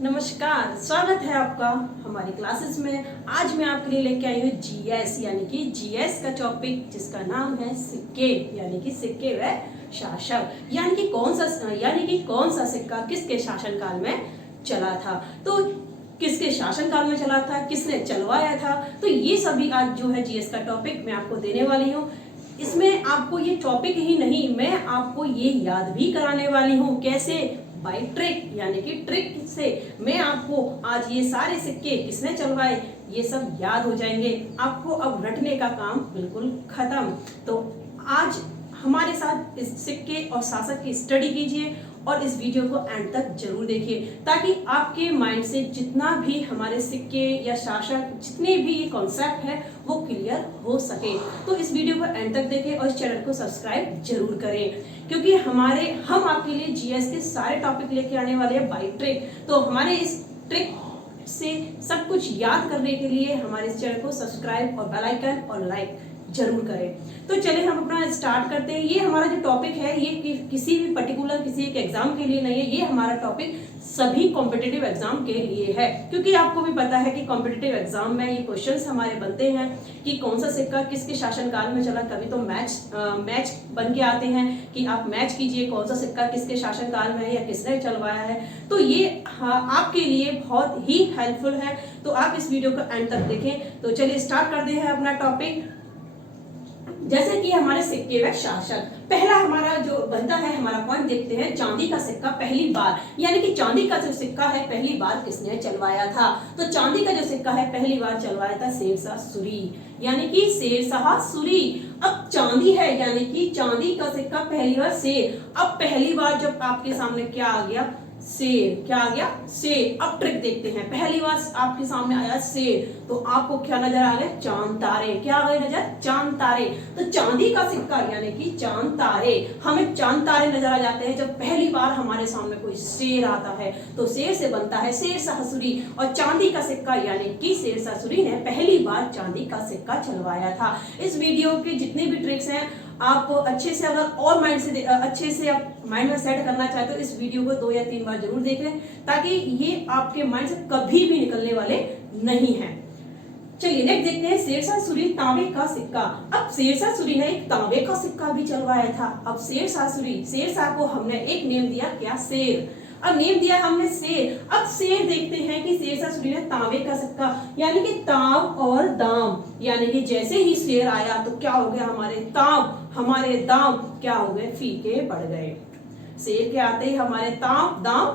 नमस्कार, स्वागत है आपका हमारी क्लासेस में। आज मैं आपके लिए लेके आई हूँ जीएस यानी कि जीएस का टॉपिक जिसका नाम है सिक्के यानी कि सिक्के व शासक यानी कि कौन सा सिक्का किसके शासनकाल में चला था, तो किसके शासनकाल में चला था, किसने चलवाया था। तो ये सभी आज जो है जीएस का टॉपिक मैं आपको देने वाली हूँ। इसमें आपको ये टॉपिक ही नहीं, मैं आपको ये याद भी कराने वाली हूँ। कैसे? बाय ट्रिक यानी कि ट्रिक से मैं आपको आज ये सारे सिक्के किसने चलवाए ये सब याद हो जाएंगे। आपको अब रटने का काम बिल्कुल खत्म। तो आज हमारे साथ इस सिक्के और शासक की स्टडी कीजिए और इस वीडियो को एंड तक जरूर देखिए, ताकि आपके माइंड से जितना भी हमारे सिक्के या शासक जितने भी ये कॉन्सेप्ट है वो क्लियर हो सके। तो इस वीडियो को एंड तक देखें और इस चैनल को सब्सक्राइब जरूर करें, क्योंकि हम आपके लिए जीएस के सारे टॉपिक लेके आने वाले हैं बाय ट्रिक। तो हमारे इस ट्रिक से सब कुछ याद करने के लिए हमारे इस चैनल को सब्सक्राइब और बेल आइकन और लाइक जरूर करें। तो चलिए हम अपना स्टार्ट करते हैं। ये हमारा जो टॉपिक है ये किसी भी पर्टिकुलर किसी एक एग्जाम के लिए नहीं है, ये हमारा टॉपिक सभी कॉम्पिटिटिव एग्जाम के लिए है। क्योंकि आपको भी पता है कि कॉम्पिटिटिव एग्जाम में ये क्वेश्चंस हमारे बनते हैं कि कौन सा सिक्का किसके शासनकाल में चला। कभी तो मैच बन के आते हैं कि आप मैच कीजिए कौन सा सिक्का किसके शासनकाल में है या किसने चलवाया है। तो ये आपके लिए बहुत ही हेल्पफुल है, तो आप इस वीडियो को एंड तक देखें। तो चलिए स्टार्ट करते हैं अपना टॉपिक। जैसे कि हमारे सिक्के व शासक, पहला हमारा जो बनता है हमारा पॉइंट देखते हैं। चांदी का सिक्का पहली बार यानी कि चांदी का जो सिक्का है पहली बार किसने चलवाया था। तो चांदी का जो सिक्का है पहली बार चलवाया था शेरशाह सूरी यानी कि शेरशाह सूरी। अब चांदी है यानी कि चांदी का सिक्का पहली बार शेर। अब पहली बार जब आपके सामने क्या आ गया, शेर। क्या आ गया? शेर। अब ट्रिक देखते हैं। पहली बार आपके सामने आया शेर, तो आपको क्या नजर आ गए? चांद तारे। क्या आ गए नजर? चांद तारे। तो चांदी का सिक्का यानी कि चांद तारे, हमें चांद तारे नजर आ जाते हैं जब पहली बार हमारे सामने कोई शेर आता है। तो शेर से बनता है शेरशाह सूरी। और चांदी का सिक्का यानी कि शेरशाह सूरी ने पहली बार चांदी का सिक्का चलवाया था। इस वीडियो के जितने भी ट्रिक्स हैं आप अच्छे से अगर और अच्छे से आप माइंड में सेट करना चाहते हो, इस वीडियो को 2 या 3 बार जरूर देख लें, ताकि ये आपके माइंड से कभी भी निकलने वाले नहीं हैं। चलिए नेक्स्ट देखते हैं शेरशाह सूरी तांबे का सिक्का। अब शेरशाह सूरी ने एक तांबे का सिक्का भी चलवाया था। अब शेरशाह को हमने एक नेम दिया, क्या? शेर। अब नेम दिया हमने शेर। अब शेर देखते हैं कि शेरशाह सूरी ने तांबे का सिक्का यानी कि तांब और दाम, यानी कि जैसे ही शेर आया तो क्या हो गया? हमारे तांब हमारे दाम क्या हो गए? फीके पड़ गए। शेर के आते ही हमारे तांब दाम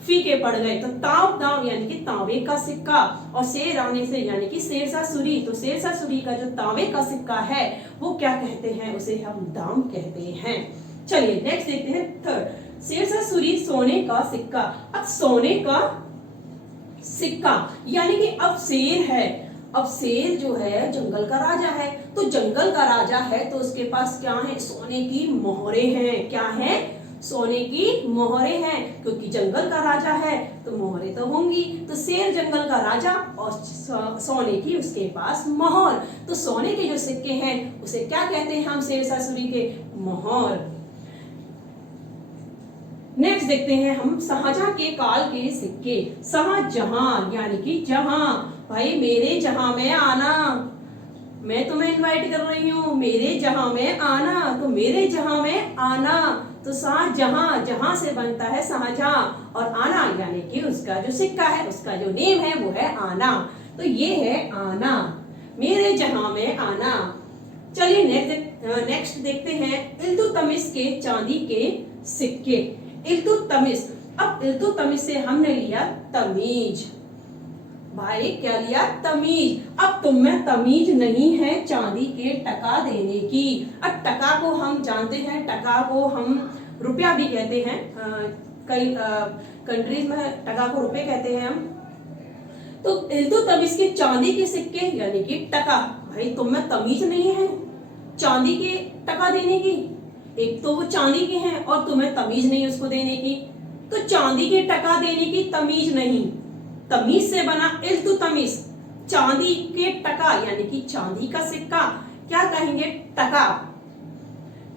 फीके पड़ गए। तो तांब दाम यानी कि तांबे का सिक्का, और शेर आने से यानी कि शेरशाह सूरी। तो शेरशाह सूरी का जो तांबे का सिक्का है वो क्या कहते हैं? उसे हम दाम कहते हैं। चलिए नेक्स्ट देखते हैं थर्ड, शेरशाह सूरी सोने का सिक्का। अब सोने का सिक्का यानी कि अब शेर है। अब शेर जो है जंगल का राजा है, तो जंगल का राजा है तो उसके पास क्या है? सोने की मोहरे हैं। क्या है? सोने की मोहरे हैं, क्योंकि जंगल का राजा है तो मोहरे तो होंगी। तो शेर जंगल का राजा और सोने की उसके पास मोहर। तो सोने के जो सिक्के हैं उसे क्या कहते हैं हम? शेरशाह सूरी के मोहर। नेक्स्ट देखते हैं हम शाहजहां के काल के सिक्के। शाहजहां यानी कि जहां, भाई मेरे जहां में आना, मैं तुम्हें इनवाइट कर रही हूँ, मेरे जहां में आना। तो मेरे जहां में आना, तो शाहजहां, जहां से बनता है शाहजहां, और आना यानी कि उसका जो सिक्का है उसका जो नेम है वो है आना। तो ये है आना, मेरे जहां में आना। चलिए नेक्स्ट देखते हैं इल्तुतमिश के चांदी के सिक्के। इल्तुतमिश, अब इल्तुतमिश से हमने लिया तमीज। भाई क्या लिया? तमीज। अब तुम में तमीज नहीं है चांदी के टका देने की। अब टका को हम जानते हैं, टका को हम रुपया भी कहते हैं, कई कंट्रीज में टका को रुपए कहते हैं हम। तो इल्तुतमिश के चांदी के सिक्के यानी कि टका, भाई तुम में तमीज नहीं है चांदी के टका देने की। एक तो वो चांदी के हैं और तुम्हें तमीज नहीं उसको देने की। तो चांदी के टका देने की तमीज नहीं, तमीज से बना इल्तुतमिश, चांदी के टका यानी कि चांदी का सिक्का क्या कहेंगे? टका।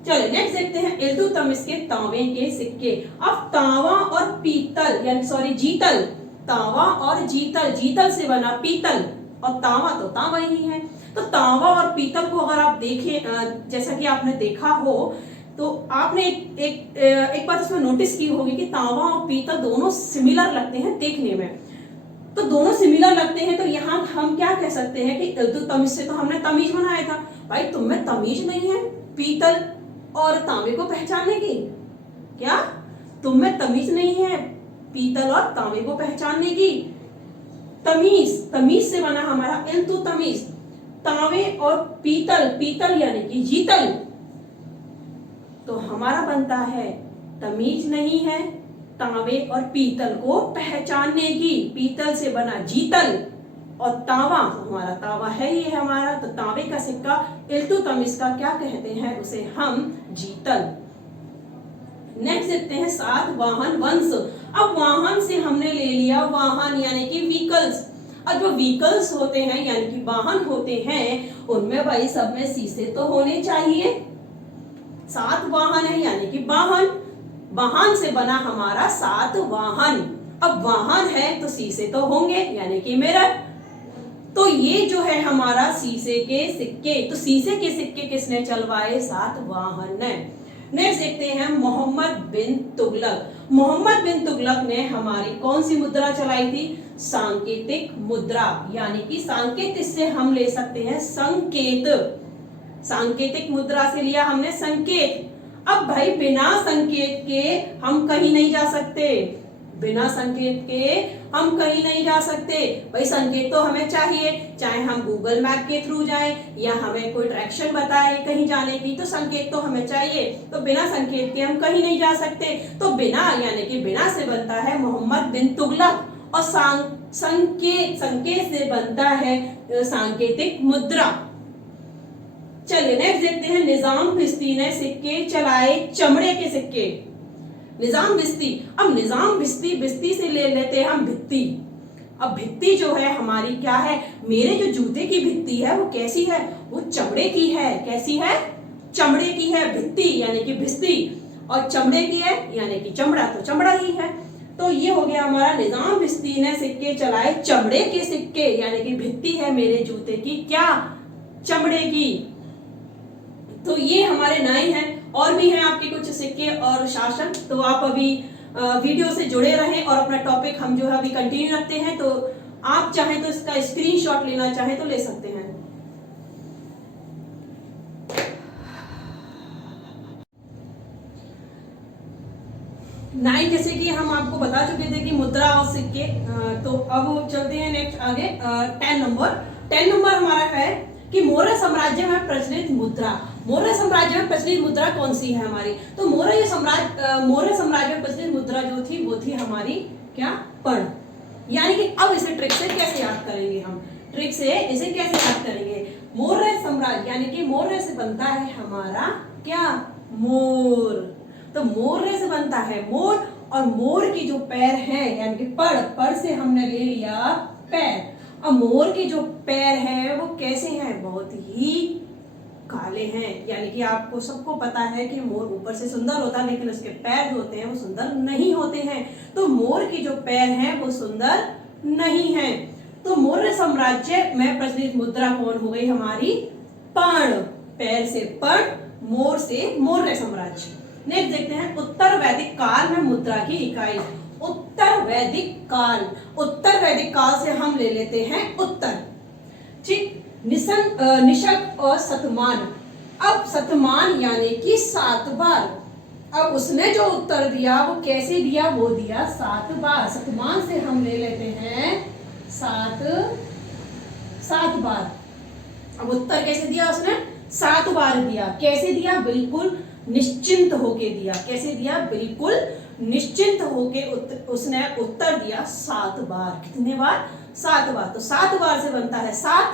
चलिए नेक्स्ट देखते हैं इल्तुतमिश के तांबे के सिक्के। अब तांबा और पीतल यानी जीतल, तावा और जीतल, जीतल से बना पीतल, और तावा तो तावा ही है। तो तावा और पीतल को अगर आप देखें, जैसा कि आपने देखा हो, तो आपने एक बात इसमें नोटिस की होगी कि तावा और पीतल दोनों सिमिलर लगते हैं देखने में। तो दोनों सिमिलर लगते हैं, तो यहाँ हम क्या कह सकते हैं कि तो तमीज से तो हमने तमीज बनाया था। भाई तुम में तमीज नहीं है पीतल और तांबे को पहचानने की? क्या तुम में तमीज नहीं है पीतल और तांबे को पहचानने की? तमीज, तमीज से बना हमारा इल्तुतमिश। तांबे और पीतल, पीतल यानी कि जीतल, तो हमारा बनता है तमीज नहीं है तांबे और पीतल को पहचानने की। पीतल से बना जीतल और तांबा, तो हमारा तांबा है ही है हमारा, तो तांबे का सिक्का इल्तुतमिश का क्या कहते हैं? उसे हम जीतल। नेक्स्ट देखते हैं सातवाहन वंश। अब वाहन से हमने ले लिया वाहन यानी कि व्हीकल्स। अब जो व्हीकल्स होते हैं यानी कि वाहन होते हैं, उनमें भाई सब में शीशे तो होने चाहिए। सातवाहन है यानी कि वाहन, वाहन से बना हमारा सातवाहन। अब वाहन है तो शीशे तो होंगे यानी कि मिरर। तो ये जो है हमारा शीशे के सिक्के, तो शीशे के सिक्के किसने चलवाए? सातवाहन ने। नेक्स्ट देखते हैं मोहम्मद बिन तुगलक। मोहम्मद बिन तुगलक ने हमारी कौन सी मुद्रा चलाई थी? सांकेतिक मुद्रा, यानी कि सांकेतिक से हम ले सकते हैं संकेत। सांकेतिक मुद्रा से लिया हमने संकेत। अब भाई बिना संकेत के हम कहीं नहीं जा सकते, बिना संकेत के हम कहीं नहीं जा सकते। भाई संकेत तो हमें चाहिए, चाहे हम गूगल मैप के थ्रू जाएं या हमें कोई डायरेक्शन बताए कहीं जाने की, तो संकेत तो हमें चाहिए। तो बिना संकेत के हम कहीं नहीं जा सकते। तो बिना यानी कि बिना से बनता है मोहम्मद बिन तुगलक, और संकेत, संकेत से बनता है सांकेतिक मुद्रा। चलिए नेक्स्ट देखते हैं निजाम भिस्ती ने सिक्के चलाए चमड़े के सिक्के। निजाम भिस्ती, अब निजाम भिस्ती, भिस्ती से ले लेते हैं हम भित्ती। अब भित्ती जो है हमारी क्या है? मेरे जो जूते की भित्ती है वो कैसी है? वो चमड़े की है। कैसी है? चमड़े की है भित्ती यानी कि भिस्ती, और चमड़े की है यानी कि चमड़ा, तो चमड़ा ही है। तो ये हो गया हमारा निजाम भिस्ती ने सिक्के चलाए चमड़े के सिक्के, यानी कि भित्ती है मेरे जूते की क्या? चमड़े की। तो ये हमारे 9 हैं। और भी हैं आपके कुछ सिक्के और शासक, तो आप अभी वीडियो से जुड़े रहें और अपना टॉपिक हम जो है अभी कंटिन्यू रखते हैं। तो आप चाहें तो इसका स्क्रीनशॉट लेना चाहें तो ले सकते हैं। नाइन जैसे कि हम आपको बता चुके थे कि मुद्रा और सिक्के, तो अब चलते हैं नेक्स्ट आगे। 10 नंबर हमारा है कि मौर्य साम्राज्य में प्रचलित मुद्रा। मौर्य साम्राज्य में प्रचलित मुद्रा कौन सी है हमारी? तो मौर्य साम्राज्य में प्रचलित मुद्रा जो थी वो थी हमारी क्या? पर्ण। यानी कि अब इसे ट्रिक से कैसे याद करेंगे हम? ट्रिक से इसे कैसे याद करेंगे? मौर्य साम्राज्य यानी कि मौर्य से बनता है हमारा क्या? मोर। तो मौर्य से बनता है मोर, और मोर की जो पैर है यानी कि पड़ से हमने ले लिया पैर। अब मोर के जो पैर हैं वो कैसे हैं? बहुत ही काले हैं। यानी कि आपको सबको पता है कि मोर ऊपर से सुंदर होता है लेकिन उसके पैर जो होते हैं वो सुंदर नहीं होते हैं। तो मोर की जो पैर हैं वो सुंदर नहीं हैं। तो मौर्य साम्राज्य में प्रचलित मुद्रा कौन हो गई हमारी? पर्ण। पैर से पर्ण, मोर से मौर्य साम्राज्य। नेक्स्ट देखते हैं उत्तर वैदिक काल में मुद्रा की इकाई। उत्तर वैदिक काल, उत्तर वैदिक काल से हम ले लेते हैं उत्तर। ठीक, निषक और शतमान। अब शतमान यानी कि 7 बार। अब उसने जो उत्तर दिया वो कैसे दिया? वो दिया 7 बार। शतमान से हम ले लेते हैं 7 बार। अब उत्तर कैसे दिया उसने? 7 बार दिया। कैसे दिया? बिल्कुल निश्चिंत होके दिया। कैसे दिया? बिल्कुल निश्चिंत होके उसने उत्तर दिया 7 बार। कितने बार? 7 बार। तो 7 बार से बनता है 7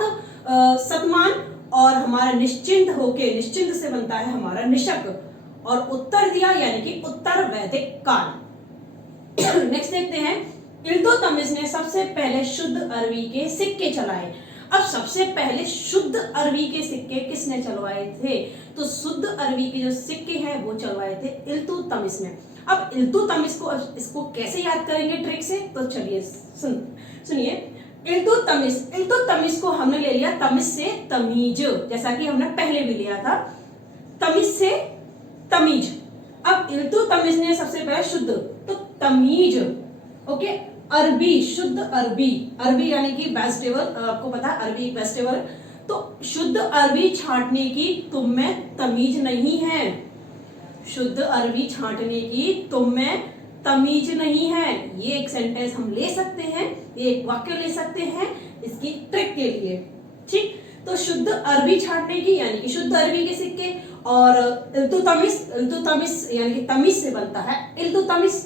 शतमान, और हमारा निश्चिंत होके, निश्चिंत से बनता है हमारा निषक, और उत्तर दिया यानी कि उत्तर वैदिक काल। नेक्स्ट देखते हैं इल्तुतमिश ने सबसे पहले शुद्ध अरबी के सिक्के चलाए। अब सबसे पहले शुद्ध अरबी के सिक्के किसने चलवाए थे? तो शुद्ध अरबी के जो सिक्के हैं वो चलवाए थे इल्तुतमिश ने। अब इल्तुतमिश को इसको कैसे याद करेंगे ट्रिक से, तो चलिए सुनिए। इल्तुतमिश को हमने ले लिया तमिज से तमीज, जैसा कि हमने पहले भी लिया था, तमिज से तमीज। अब इल्तुतमिश ने सबसे पहले शुद्ध, तो तमीज, ओके। अरबी, शुद्ध अरबी, अरबी यानी कि वेजिटेबल, आपको पता है अरबी एक वेजिटेबल, तो शुद्ध अरबी छांटने की तुम में तमीज नहीं है, शुद्ध अरबी छांटने की तुम में तमीज नहीं है। ये एक सेंटेंस हम ले सकते हैं, ये एक वाक्य ले सकते हैं इसकी ट्रिक के लिए, ठीक। तो शुद्ध अरबी छांटने की यानी कि शुद्ध अरबी के सिक्के, और इल्तुतमिश यानी कि तमीज से बनता है इल्तुतमिश।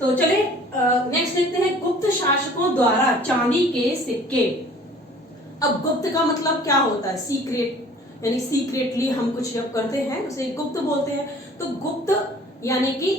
तो चलिए नेक्स्ट देखते हैं, गुप्त शासकों द्वारा चांदी के सिक्के। अब गुप्त का मतलब क्या होता है, सीक्रेट, यानी सीक्रेटली हम कुछ जब करते हैं उसे गुप्त बोलते हैं। तो गुप्त यानी कि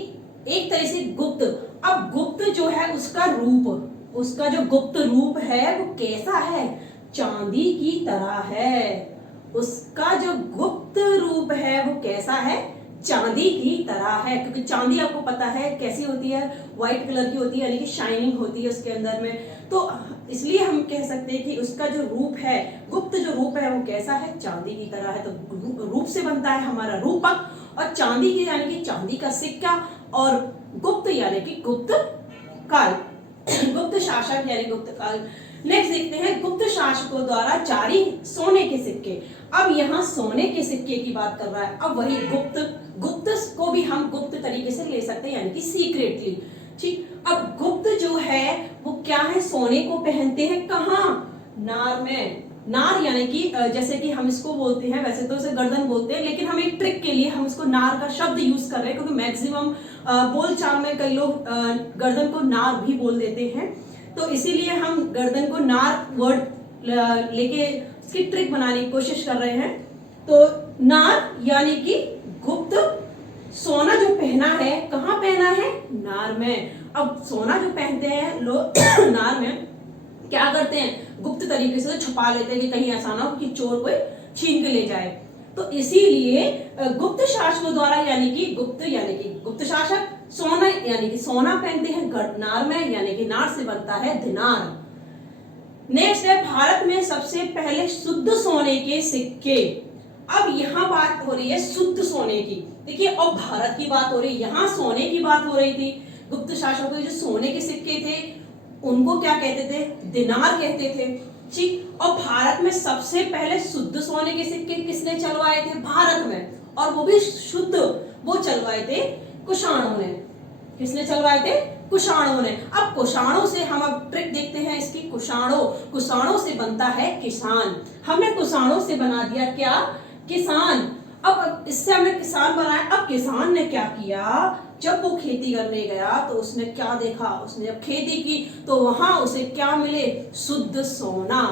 एक तरह से गुप्त। अब गुप्त जो है उसका रूप, उसका जो गुप्त रूप है वो कैसा है, चांदी की तरह है। उसका जो गुप्त रूप है वो कैसा है, चांदी की तरह है। क्योंकि चांदी आपको पता है कैसी होती है, व्हाइट कलर की होती है, यानी कि शाइनिंग होती है उसके अंदर में। तो इसलिए हम कह सकते हैं कि उसका जो रूप है, गुप्त जो रूप है वो कैसा है, चांदी की तरह है। तो रूप से बनता है हमारा रूपक, और चांदी की यानी कि चांदी का सिक्का, और गुप्त यानी कि गुप्त काल, गुप्त शासक यानी गुप्त काल। नेक्स्ट देखते हैं, गुप्त शासकों द्वारा जारी सोने के सिक्के। अब यहाँ सोने के सिक्के की बात कर रहा है। अब वही गुप्त, गुप्त को भी हम गुप्त तरीके से ले सकते हैं, यानी कि सीक्रेटली, ठीक। अब गुप्त जो है वो क्या है, सोने को पहनते हैं कहाँ, नार में। नार यानी कि जैसे कि हम इसको बोलते हैं, वैसे तो इसे गर्दन बोलते हैं, लेकिन हम एक ट्रिक के लिए हम इसको नार का शब्द यूज कर रहे हैं, क्योंकि मैक्सिमम बोलचाल में कई लोग गर्दन को नार भी बोल देते हैं। तो इसीलिए हम गर्दन को नार वर्ड लेके इसकी ट्रिक बनाने की कोशिश कर रहे हैं। तो नार यानी कि गुप्त, सोना जो पहना है कहाँ पहना है, नार में। अब सोना जो पहनते हैं लोग नार में, क्या करते हैं, गुप्त तरीके से छुपा लेते हैं कि कहीं ऐसा ना हो कि चोर कोई छीन के ले जाए। तो इसीलिए गुप्त शासकों द्वारा, यानी कि गुप्त शासक सोना यानी कि सोना पहनते हैं नार में, यानी कि नार से बनता है दिनार। नेक्स्ट है, भारत में सबसे पहले शुद्ध सोने के सिक्के। अब यहाँ बात हो रही है शुद्ध सोने की, देखिए, और भारत की बात हो रही है, यहाँ सोने की बात हो रही थी। गुप्त शासकों के जो सोने के सिक्के थे उनको क्या कहते थे, दिनार कहते थे, ठीक। और भारत में सबसे पहले शुद्ध सोने के सिक्के किसने चलवाए थे, भारत में, और वो भी शुद्ध, वो चलवाए थे कुषाणों ने। किसने चलवाए थे, कुषाणों ने। अब कुषाणों से हम अब ट्रिक देखते हैं इसकी, कुषाणों से बनता है किसान। हमने कुषाणों से बना दिया क्या, किसान। अब इससे हमने किसान बनाया। अब किसान ने क्या किया, जब वो खेती करने गया तो उसने क्या देखा, उसने जब खेती की तो वहां उसे क्या मिले, शुद्ध सोना।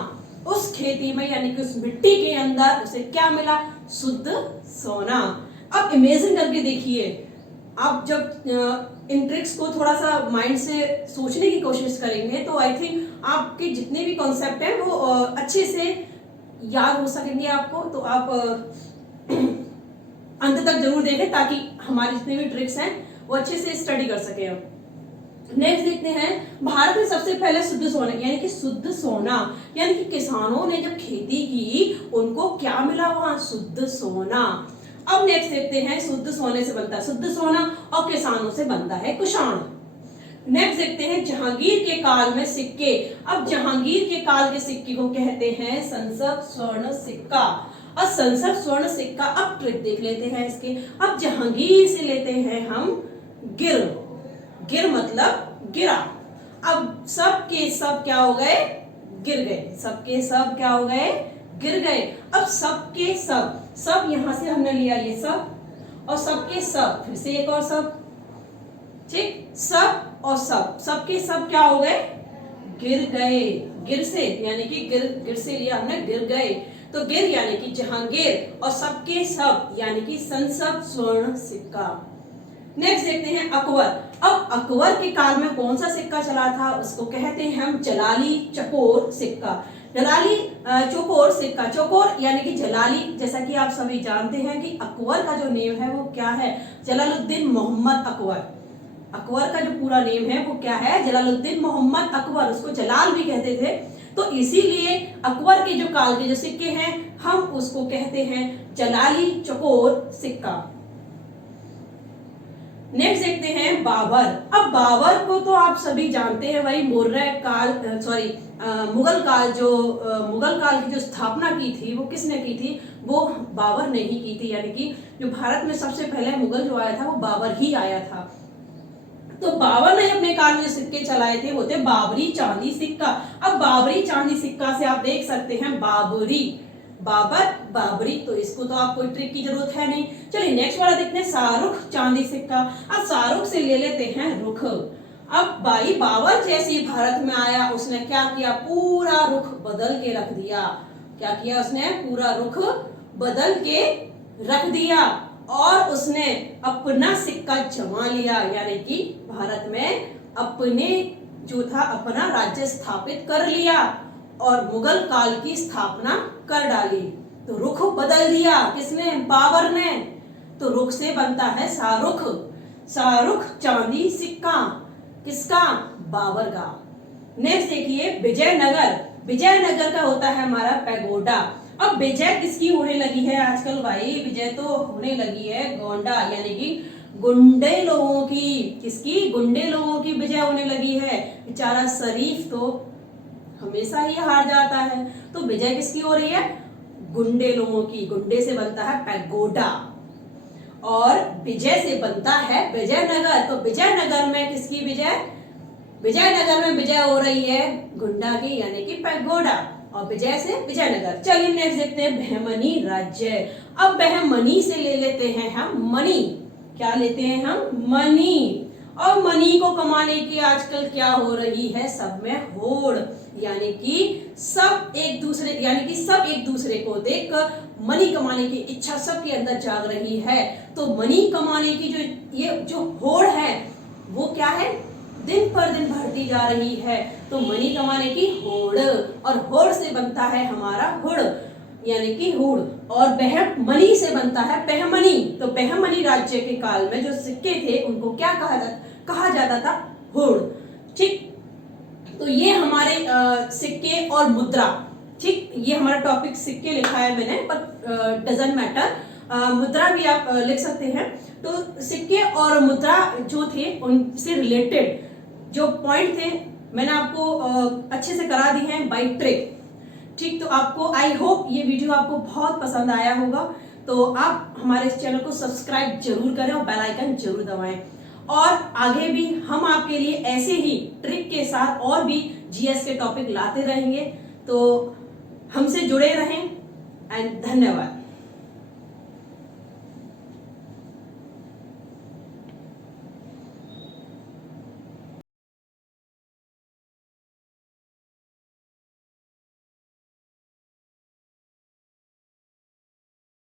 उस खेती में यानी कि उस मिट्टी के अंदर उसे क्या मिला, शुद्ध सोना। अब इमेजिन करके देखिए, आप जब इन ट्रिक्स को थोड़ा सा माइंड से सोचने की कोशिश करेंगे तो आई थिंक आपके जितने भी कॉन्सेप्ट हैं वो अच्छे से याद हो सकेंगे आपको। तो आप अंत तक जरूर देखें ताकि हमारे जितने भी ट्रिक्स हैं वो अच्छे से स्टडी कर सके। नेक्स्ट देखते हैं, भारत में सबसे पहले शुद्ध सोना यानी कि शुद्ध सोना, यानी कि किसानों ने जब खेती की उनको क्या मिला वहां, शुद्ध सोना। अब नेक्स्ट देखते हैं, शुद्ध सोने से बनता है शुद्ध सोना और किसानों से बनता है कुषाण। नेक्स्ट देखते हैं, जहांगीर के काल में सिक्के। अब जहांगीर के काल के सिक्के को कहते हैं संसद स्वर्ण सिक्का। और संसद स्वर्ण सिक्का, अब ट्रिक देख लेते हैं इसके। अब जहांगीर से लेते हैं हम गिर, गिर मतलब गिरा। अब सब के सब क्या हो गए, गिर गए, सबके सब क्या हो गए, गिर गए। अब सबके सब, सब यहां से हमने लिया ये सब, और सबके सब, फिर से एक और सब, ठीक, सब और सब, सबके सब क्या हो गए, गिर गए। गिर से यानी कि गिर से लिया हमने, गिर गए। तो गिर यानी कि जहांगीर, और सबके सब यानी कि संसद स्वर्ण सिक्का। नेक्स्ट देखते हैं अकबर। अब अकबर के काल में कौन सा सिक्का चला था, उसको कहते हैं हम जलाली चकोर सिक्का। जलाली चौकोर सिक्का, चौकोर यानी कि जलाली, जैसा कि आप सभी जानते हैं कि अकबर का जो नेम है वो क्या है, जलालुद्दीन मोहम्मद अकबर। अकबर का जो पूरा नेम है वो क्या है, जलालुद्दीन मोहम्मद अकबर, उसको जलाल भी कहते थे। तो इसीलिए अकबर के जो काल के जो सिक्के हैं हम उसको कहते हैं जलाली चकोर सिक्का। नेक्स्ट देखते हैं बाबर। अब बाबर को तो आप सभी जानते हैं भाई, मुगल काल मुगल काल की जो स्थापना की थी वो किसने की थी, वो बाबर ने ही की थी। यानी कि जो भारत में सबसे पहले मुगल जो आया था वो बाबर ही आया था। तो बाबर ने अपने काल में सिक्के चलाए थे, वो थे बाबरी चांदी सिक्का। अब बाबरी चांदी सिक्का से आप देख सकते हैं बाबरी, बाबर बाबरी, तो इसको तो आपको ट्रिक की जरूरत है नहीं। चलिए नेक्स्ट वाला देखते हैं शाहरुख चांदी सिक्का। अब शाहरुख से ले लेते हैं रुख। अब भाई बाबर जैसे ही भारत में आया उसने क्या किया, पूरा रुख बदल के रख दिया। क्या किया उसने, पूरा रुख बदल के रख दिया और उसने अपना सिक्का जमा लिया। यानी कि भारत में अपने जो था अपना राज्य स्थापित कर लिया और मुगल काल की स्थापना कर डाली। तो रुख बदल दिया किसने, बाबर ने। तो रुख से बनता है शाहरुख, शाहरुख चांदी सिक्का, किसका, बाबर का। नेक्स्ट देखिए विजयनगर। विजयनगर का होता है हमारा पैगोडा। अब विजय किसकी होने लगी है आजकल भाई, विजय तो होने लगी है गोंडा यानी कि गुंडे लोगों की। किसकी, गुंडे लोगों की विजय होने लगी है। बेचारा शरीफ तो हमेशा ही हार जाता है, तो विजय किसकी हो रही है, गुंडे लोगों की। गुंडे से बनता है पैगोडा और विजय से बनता है विजयनगर। तो विजयनगर में किसकी विजय, विजयनगर में विजय हो रही है गुंडा की यानी कि पैगोडा, और विजय से विजयनगर। चलिए नेक्स्ट देखते हैं बहमनी राज्य। अब बहमनी से ले लेते हैं हम मनी। क्या लेते हैं हम, मनी। और मनी को कमाने की आजकल क्या हो रही है, सब में होड़। यानी कि सब एक दूसरे को देखकर मनी कमाने की इच्छा सबके अंदर जाग रही है। तो मनी कमाने की जो होड़ है वो क्या है, दिन पर दिन बढ़ती जा रही है। तो मनी कमाने की होड़, और होड़ से बनता है हमारा हुड़ यानी कि हुड़, और बहमनी से बनता है बहमनी। तो बहमनी राज्य के काल में जो सिक्के थे उनको क्या कहा जाता था, हुड़। ठीक, तो ये हमारे सिक्के और मुद्रा। ठीक, ये हमारा टॉपिक सिक्के लिखा है मैंने, पर डजंट मैटर, मुद्रा भी आप लिख सकते हैं। तो सिक्के और मुद्रा जो थे उनसे रिलेटेड जो पॉइंट थे मैंने आपको अच्छे से करा दी हैं बाय ट्रिक। ठीक, तो आपको आई होप ये वीडियो आपको बहुत पसंद आया होगा। तो आप हमारे इस चैनल को सब्सक्राइब जरूर करें और बेल आइकन जरूर दबाएं, और आगे भी हम आपके लिए ऐसे ही ट्रिक के साथ और भी जीएस के टॉपिक लाते रहेंगे। तो हमसे जुड़े रहें एंड धन्यवाद।